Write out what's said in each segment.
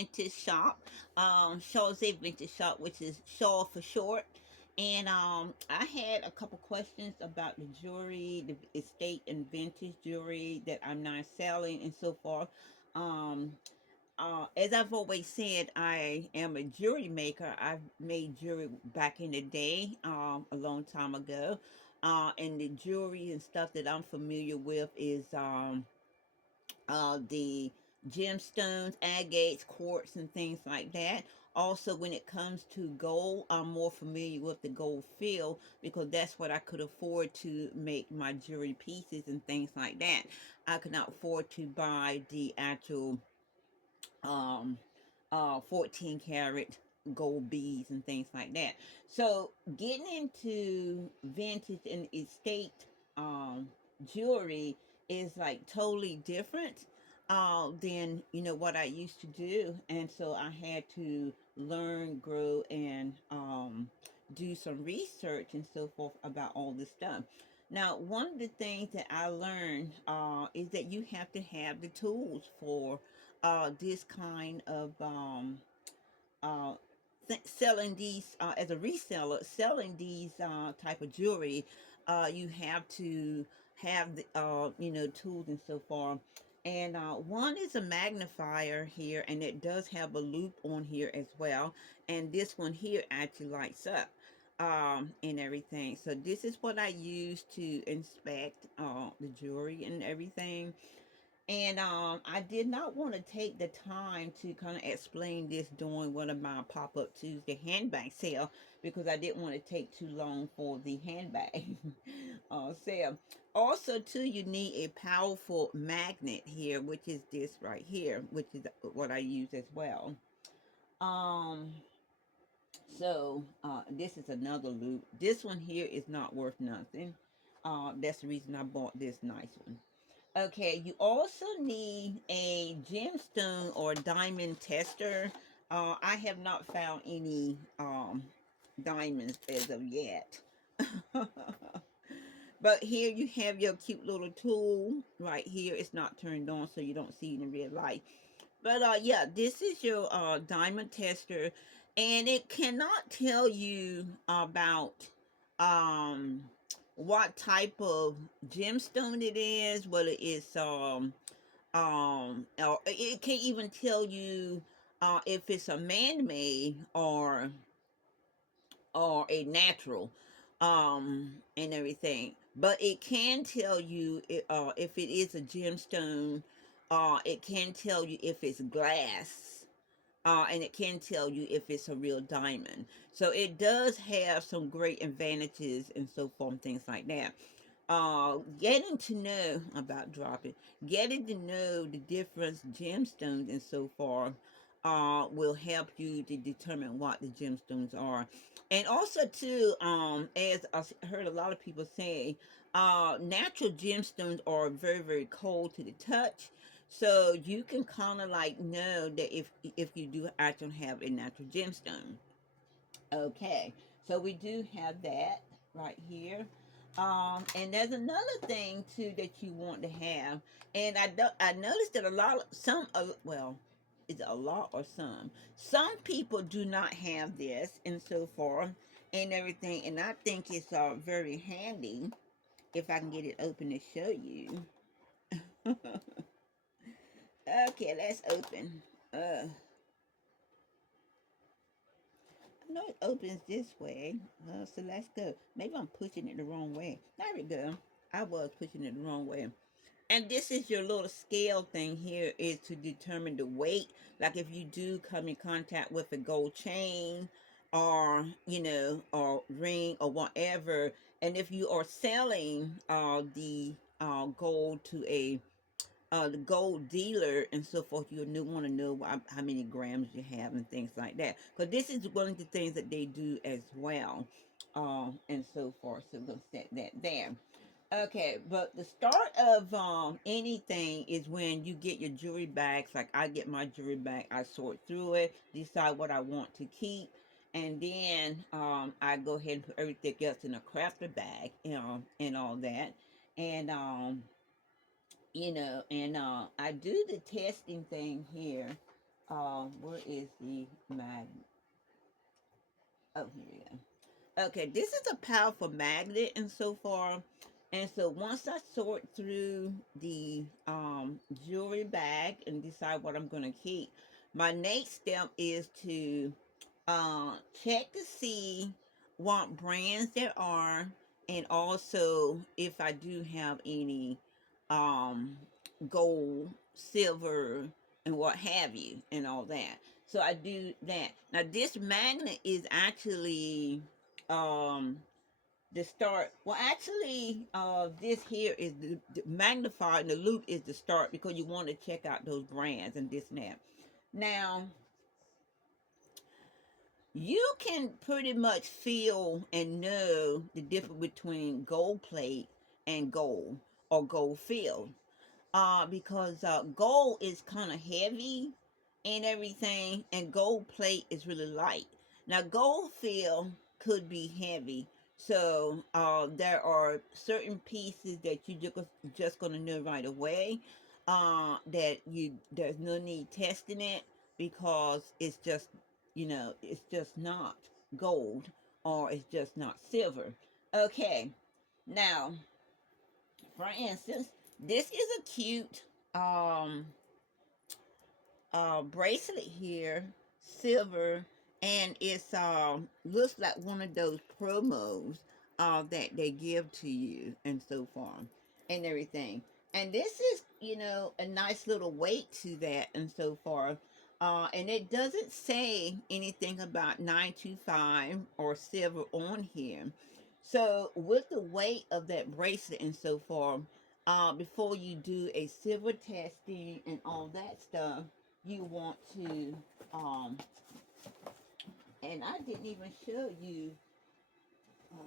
Vintage Shop, Shaw's Vintage Shop, which is Shaw for short. And I had a couple questions about the jewelry, the estate and vintage jewelry that I'm not selling and so forth. Um, as I've always said, I am a jewelry maker. I've made jewelry back in the day, a long time ago. And the jewelry and stuff that I'm familiar with is the gemstones, agates, quartz, and things like that. Also, when it comes to gold, I'm more familiar with the gold field because that's what I could afford to make my jewelry pieces and things like that. I could not afford to buy the actual um 14 karat gold beads and things like that. So getting into vintage and estate jewelry is like totally different than what I used to do, and so I had to learn, grow, and do some research and so forth about all this stuff. Now, one of the things that I learned is that you have to have the tools for this kind of uh, selling these as a reseller, selling these type of jewelry. You have to have the tools and so forth. And one is a magnifier here, and it does have a loop on here as well. And this one here actually lights up and everything. So this is what I use to inspect the jewelry and everything. And I did not want to take the time to kind of explain this during one of my pop-up Tuesday handbag sale because I didn't want to take too long for the handbag sale. Also, too, you need a powerful magnet here, which is this right here, which is what I use as well. Um, this is another loop. This one here is not worth nothing. That's the reason I bought this nice one. Okay, you also need a gemstone or diamond tester. I have not found any diamonds as of yet. But here you have your cute little tool right here. It's not turned on so you don't see it in real light. But yeah, this is your diamond tester, and it cannot tell you about um what type of gemstone it is, whether it's or it can't even tell you if it's a man-made or a natural and everything, but it can tell you if it is a gemstone. It can tell you if it's glass, and it can tell you if it's a real diamond. So it does have some great advantages and so forth and things like that. Getting to know about dropping, getting to know the different gemstones and so forth will help you to determine what the gemstones are. And also too, as I heard a lot of people say, natural gemstones are very, very cold to the touch. So you can kind of like know that if you do actually have a natural gemstone. Okay, so we do have that right here. And there's another thing too that you want to have, and I noticed that a lot of some well, is it a lot or some people do not have this and so forth and everything, and I think it's very handy if I can get it open to show you. Okay, let's open. I know it opens this way. So let's go. Maybe I'm pushing it the wrong way. There we go. I was pushing it the wrong way. And this is your little scale thing here is to determine the weight. Like if you do come in contact with a gold chain or, or ring or whatever. And if you are selling the gold to the gold dealer and so forth, you want to know how many grams you have and things like that. Because this is one of the things that they do as well, and so forth. So we'll set that there. Okay, but the start of anything is when you get your jewelry bags. Like I get my jewelry bag, I sort through it, decide what I want to keep, and then I go ahead and put everything else in a crafter bag, and all that. And and I do the testing thing here Where is the magnet? Oh, here we go. Okay, this is a powerful magnet and so far. And so once I sort through the jewelry bag and decide what I'm going to keep, my next step is to check to see what brands there are, and also if I do have any um, gold, silver, and what have you, and all that. So I do that. Now this magnet is actually um, the start. Well, actually, this here is the magnifier, and the loop is the start because you want to check out those brands and this and that. Now you can pretty much feel and know the difference between gold plate and gold or gold field, because gold is kind of heavy and everything, and gold plate is really light. Now gold field could be heavy, so there are certain pieces that you just gonna know right away, that you there's no need testing it because it's just, it's just not gold, or it's just not silver. Okay, now for instance, this is a cute um bracelet here, silver, and it's looks like one of those promos that they give to you and so forth and everything. And this is, a nice little weight to that and so forth. And it doesn't say anything about 925 or silver on here. So with the weight of that bracelet and so forth, before you do a silver testing and all that stuff, you want to, um, and I didn't even show you uh,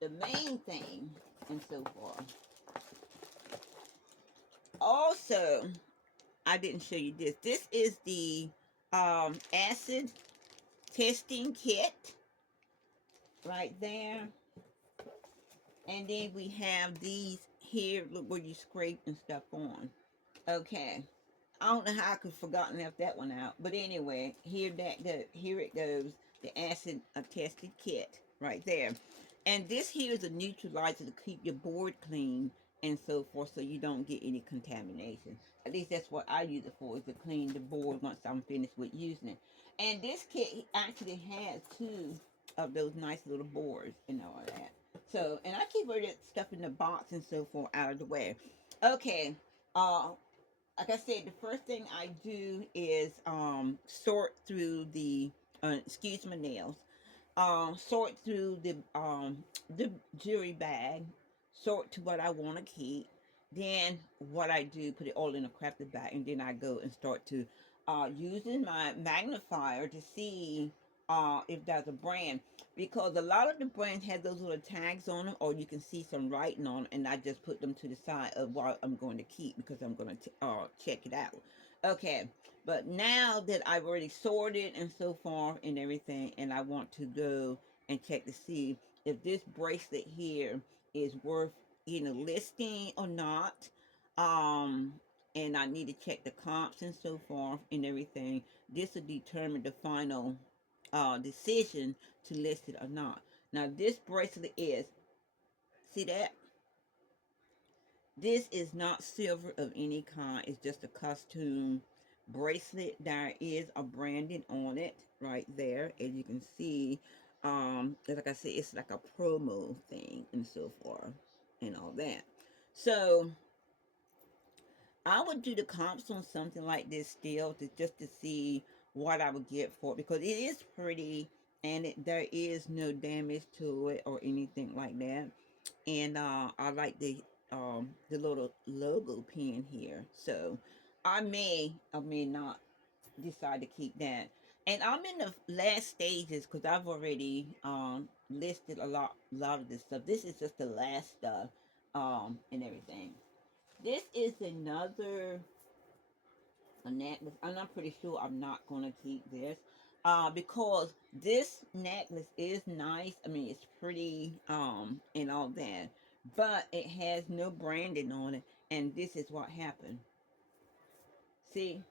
the main thing and so forth. Also, I didn't show you this. This is the acid testing kit right there. And then we have these here, look where you scrape and stuff on. Okay. I don't know how I could have forgotten left that one out. But anyway, here it goes. The acid tested kit right there. And this here is a neutralizer to keep your board clean and so forth, so you don't get any contamination. At least that's what I use it for, is to clean the board once I'm finished with using it. And this kit actually has two of those nice little boards and all that. So, and I keep all that stuff in the box and so forth out of the way. Okay, uh, like I said, the first thing I do is sort through the excuse my nails. Sort through the jewelry bag, sort to what I want to keep. Then what I do, put it all in a crafted bag, and then I go and start to using my magnifier to see if there's a brand, because a lot of the brands have those little tags on them, or you can see some writing on them, and I just put them to the side of what I'm going to keep because I'm going to check it out. Okay, but now that I've already sorted and so far and everything, and I want to go and check to see if this bracelet here is worth listing or not. Um, and I need to check the comps and so forth and everything. This will determine the final decision to list it or not. Now this bracelet is, see that? This is not silver of any kind. It's just a costume bracelet. There is a branding on it right there. As you can see, like I said, it's like a promo thing and so forth and all that. So I would do the comps on something like this still, to just to see what I would get for it, because it is pretty, and there is no damage to it or anything like that. And I like the little logo pin here, so I may not decide to keep that. And I'm in the last stages because I've already listed a lot of this stuff. This is just the last stuff and everything. This is another a necklace. I'm not pretty sure I'm not gonna keep this. Because this necklace is nice. I mean, it's pretty, and all that, but it has no branding on it. And this is what happened. See,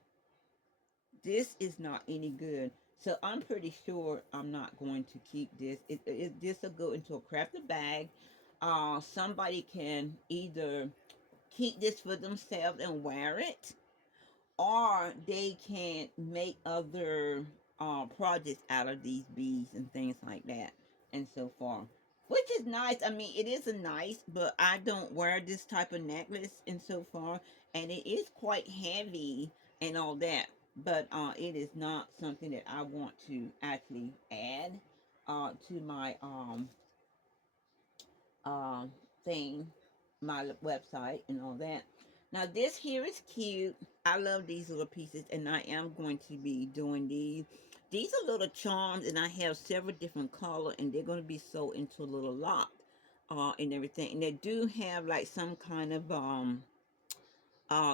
this is not any good. So I'm pretty sure I'm not going to keep this. This will go into a crafted bag. Somebody can either keep this for themselves and wear it, or they can make other projects out of these beads and things like that and so far, which is nice. I mean, it is a nice, but I don't wear this type of necklace and so far, and it is quite heavy and all that, but it is not something that I want to actually add to my um thing, my website and all that. Now this here is cute. I love these little pieces, and I am going to be doing these. These are little charms, and I have several different color, and they're going to be sold into a little lot, and everything. And they do have like some kind of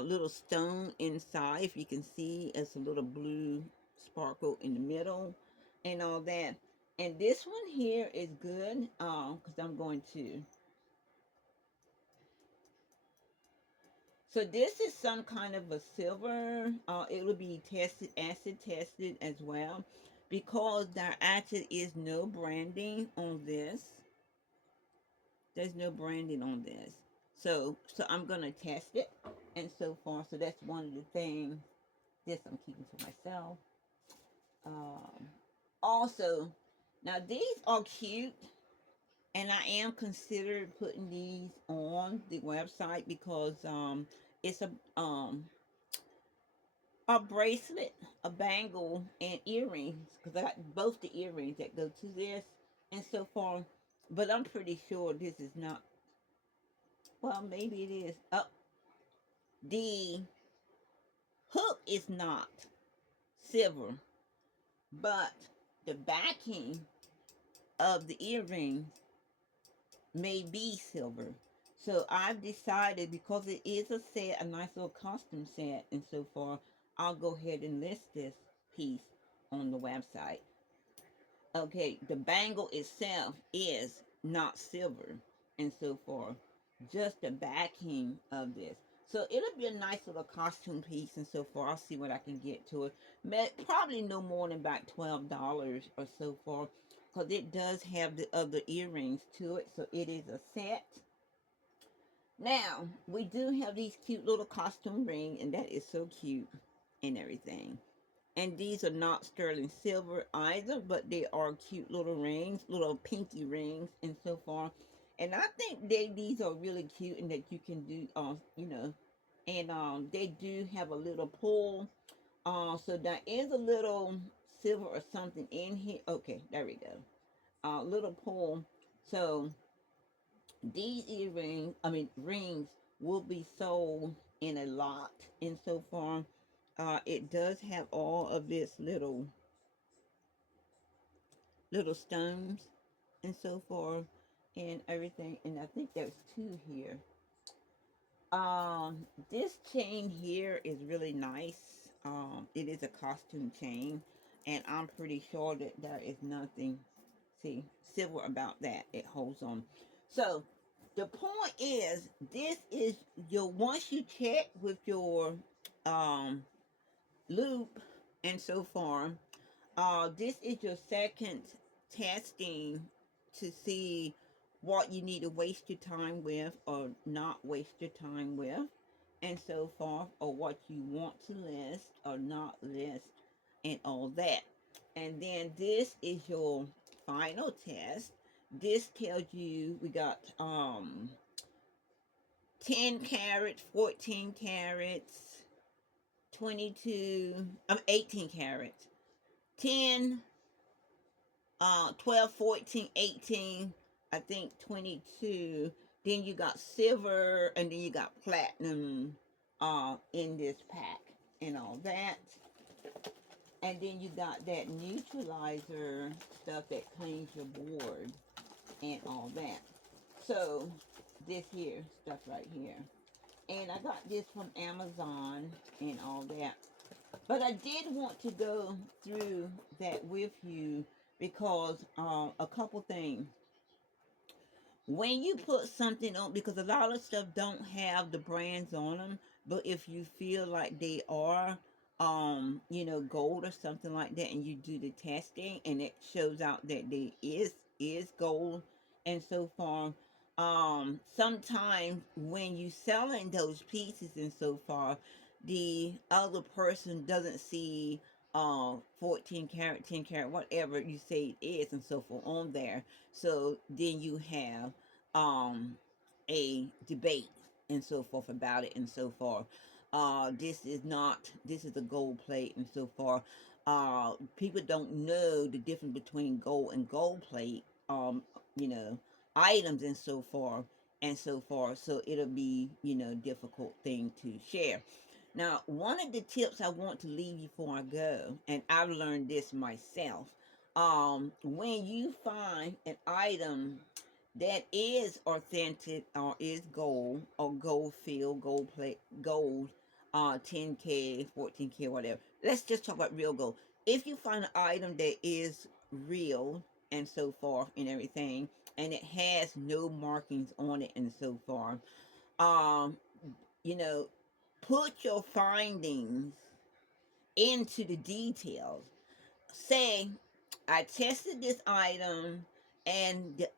little stone inside. If you can see, it's a little blue sparkle in the middle, and all that. And this one here is good, because I'm going to. So this is some kind of a silver. It will be tested, acid tested as well, because there actually is no branding on this. There's no branding on this. So I'm gonna test it, and so far, so that's one of the things. This I'm keeping to myself. Um, Also, now these are cute, and I am considering putting these on the website because it's a bracelet, a bangle, and earrings. Because I got both the earrings that go to this and so far. But I'm pretty sure this is not. Well, maybe it is. The hook is not silver, but the backing of the earrings may be silver. So I've decided, because it is a set, a nice little costume set, and so far, I'll go ahead and list this piece on the website. Okay, the bangle itself is not silver, and so forth. Just the backing of this. So it'll be a nice little costume piece and so forth. I'll see what I can get to it. Probably no more than about $12 or so forth, because it does have the other earrings to it. So it is a set. Now, we do have these cute little costume rings, and that is so cute and everything. And these are not sterling silver either, but they are cute little rings, little pinky rings, and so far. And I think these are really cute, and that you can do, and they do have a little pull. So there is a little silver or something in here. Okay, there we go. Little pull. So these earrings, I mean rings, will be sold in a lot, and so far. It does have all of this little stones and so forth and everything. And I think there's two here. This chain here is really nice. It is a costume chain, and I'm pretty sure that there is nothing, see, silver about that. It holds on. So the point is, this is your, once you check with your um loop and so far, this is your second testing to see what you need to waste your time with or not waste your time with, and so forth, or what you want to list or not list, and all that. And then this is your final test. This tells you we got 10 carats, 14 carats, 22, 18 carats, 10, 12, 14, 18, I think 22. Then you got silver, and then you got platinum in this pack and all that. And then you got that neutralizer stuff that cleans your board and all that. So this here, stuff right here. And I got this from Amazon and all that. But I did want to go through that with you because a couple things. When you put something on, because a lot of stuff don't have the brands on them, but if you feel like they are, gold or something like that, and you do the testing and it shows out that there is gold and so far. Sometimes when you selling those pieces and so far, the other person doesn't see 14 karat, 10 karat, whatever you say it is and so forth on there. So then you have a debate and so forth about it and so forth. This is not, this is a gold plate and so far. People don't know the difference between gold and gold plate, you know, items and so forth and so forth. So it'll be, difficult thing to share. Now, one of the tips I want to leave you before I go, and I've learned this myself, when you find an item that is authentic or is gold or gold field, gold plate, gold, 10K, 14K, whatever. Let's just talk about real gold. If you find an item that is real and so forth and everything, and it has no markings on it and so forth, um, you know, put your findings into the details. Say, I tested this item and the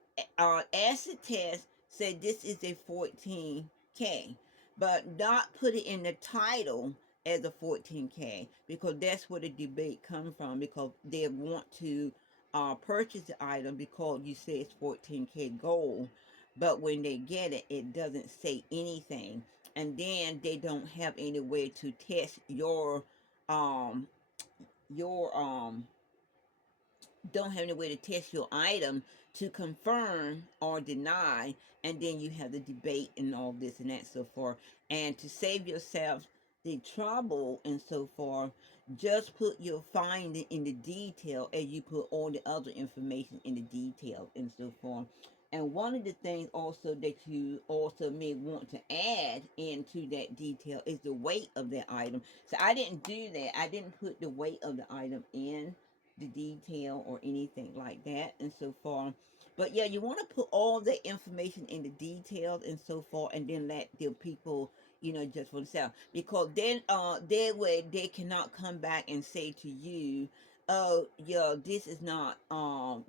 acid test said this is a 14K, but not put it in the title as a 14K because that's where the debate comes from, because they want to purchase the item because you say it's 14K gold, but when they get it, it doesn't say anything. And then they don't have any way to test um your don't have any way to test your item to confirm or deny, and then you have the debate and all this and that so forth. And to save yourself the trouble and so forth, just put your finding in the detail as you put all the other information in the detail and so forth. And one of the things also that you also may want to add into that detail is the weight of that item. So I didn't do that. I didn't put the weight of the item in the detail or anything like that and so far. But yeah, you want to put all the information in the details and so far, and then let the people, just for themselves, because then that way they cannot come back and say to you, oh yeah, this is not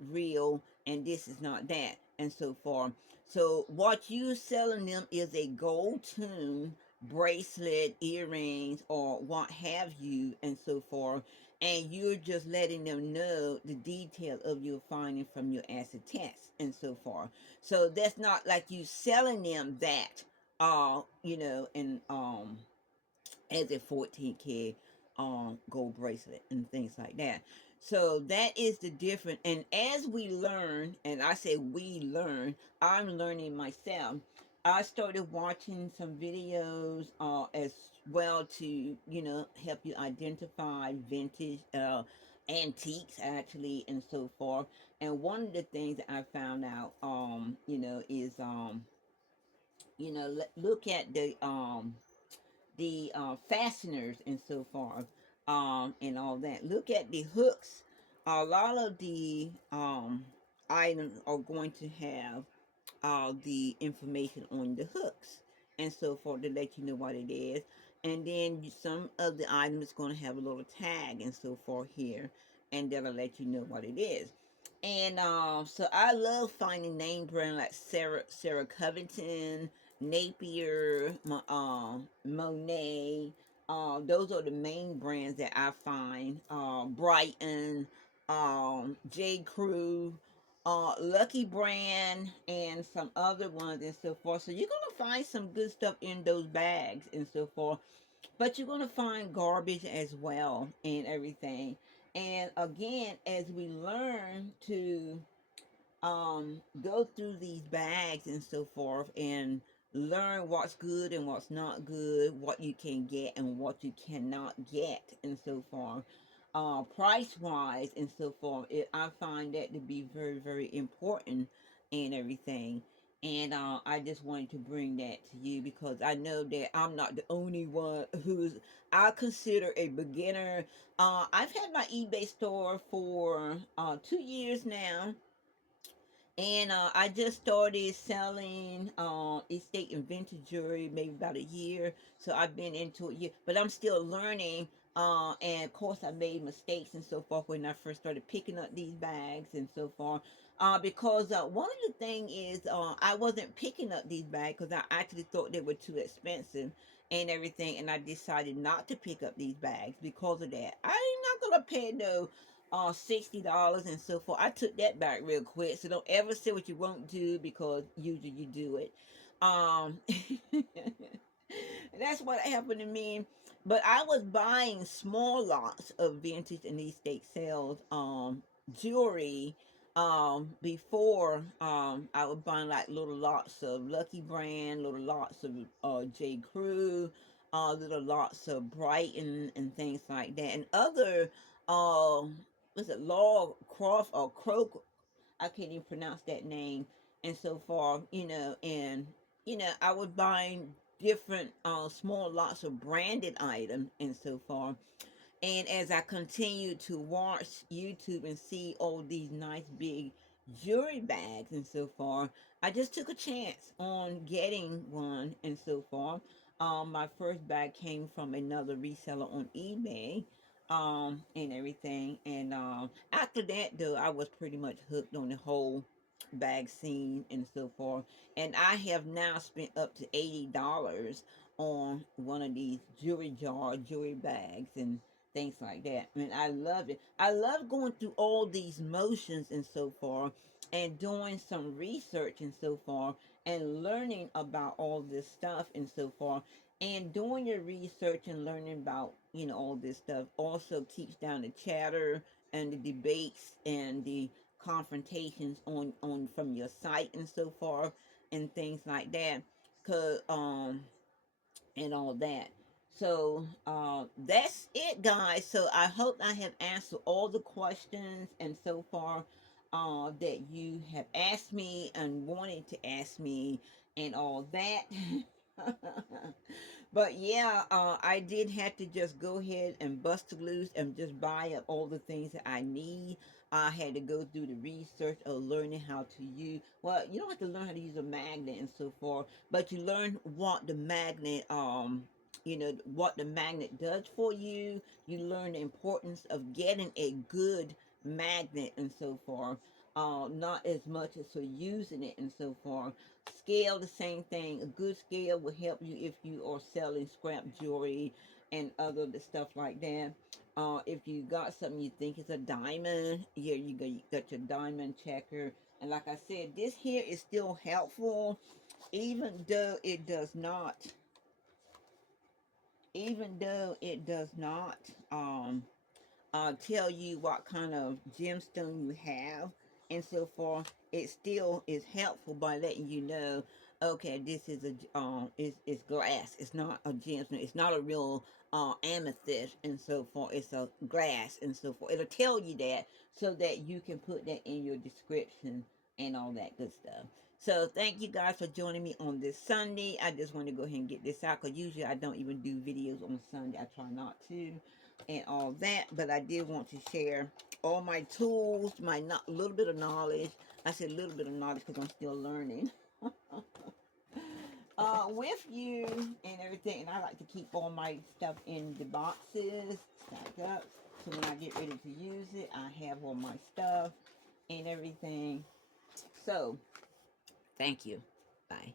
real and this is not that and so far. So what you selling them is a gold tune bracelet, earrings, or what have you and so forth, and you're just letting them know the detail of your finding from your acid test and so far. So that's not like you selling them that, and as a 14K gold bracelet and things like that. So that is the difference. And as we learn, and I say we learn, I'm learning myself. I started watching some videos as well to, help you identify vintage antiques actually and so forth. And one of the things that I found out, is, look at the fasteners and so forth, and all that. Look at the hooks. A lot of the items are going to have the information on the hooks and so forth to let you know what it is. And then some of the items going to have a little tag and so forth here, and that'll let you know what it is. And so I love finding name brand like Sarah Covington, Napier, Monet. Those are the main brands that I find. Brighton, J. Crew, Lucky Brand, and some other ones and so forth. So you're gonna find some good stuff in those bags and so forth. But you're gonna find garbage as well and everything. And again, as we learn to go through these bags and so forth and learn what's good and what's not good, what you can get and what you cannot get and so forth, price wise and so forth, I find that to be very very important and everything. And I just wanted to bring that to you because I know that I'm not the only one who's, I consider a beginner. I've had my eBay store for 2 years now, and I just started selling estate and vintage jewelry maybe about a year. So I've been into it, but I'm still learning And of course, I made mistakes and so forth when I first started picking up these bags and so forth. Because one of the thing is, I wasn't picking up these bags because I actually thought they were too expensive and everything, and I decided not to pick up these bags because of that. I'm not gonna pay no $60 and so forth. I took that back real quick. So don't ever say what you won't do because usually you do it. Um, that's what happened to me. But I was buying small lots of vintage and estate sales jewelry before. I was buying like little lots of Lucky Brand, little lots of J. Crew, little lots of Brighton and things like that, and other was it Law Croft or Croak? I can't even pronounce that name. And so far, and I was buying different small lots of branded items and so far. And as I continued to watch YouTube and see all these nice big jewelry bags and so far, I just took a chance on getting one and so far. My first bag came from another reseller on eBay and everything. And after that, though, I was pretty much hooked on the whole bag scene and so forth. And I have now spent up to $80 on one of these jewelry bags and things like that. I mean, I love it. I love going through all these motions and so far and doing some research and so far and learning about all this stuff and so far and doing your research and learning about, all this stuff also keeps down the chatter and the debates and the confrontations on from your site and so far and things like that. Cause and all that. So that's it, guys. So I hope I have answered all the questions and so far that you have asked me and wanted to ask me and all that. But yeah, I did have to just go ahead and bust loose and just buy up all the things that I need. I had to go through the research of learning how to use. Well, you don't have to learn how to use a magnet and so forth, but you learn what the magnet what the magnet does for you. You learn the importance of getting a good magnet and so forth. Not as much as for using it and so forth. Scale, the same thing. A good scale will help you if you are selling scrap jewelry and other stuff like that. If you got something you think is a diamond, yeah, you got your diamond checker. And like I said, this here is still helpful, even though it does not, even though it does not tell you what kind of gemstone you have and so forth. It still is helpful by letting you know, okay, this is it's glass. It's not a gemstone. It's not a real amethyst and so forth. It's a glass and so forth. It'll tell you that so that you can put that in your description and all that good stuff. So thank you guys for joining me on this Sunday. I just want to go ahead and get this out because usually I don't even do videos on Sunday. I try not to and all that, but I did want to share all my tools, my little bit of knowledge. I said a little bit of knowledge because I'm still learning with you and everything. And I like to keep all my stuff in the boxes stacked up, so when I get ready to use it, I have all my stuff and everything. So thank you. Bye.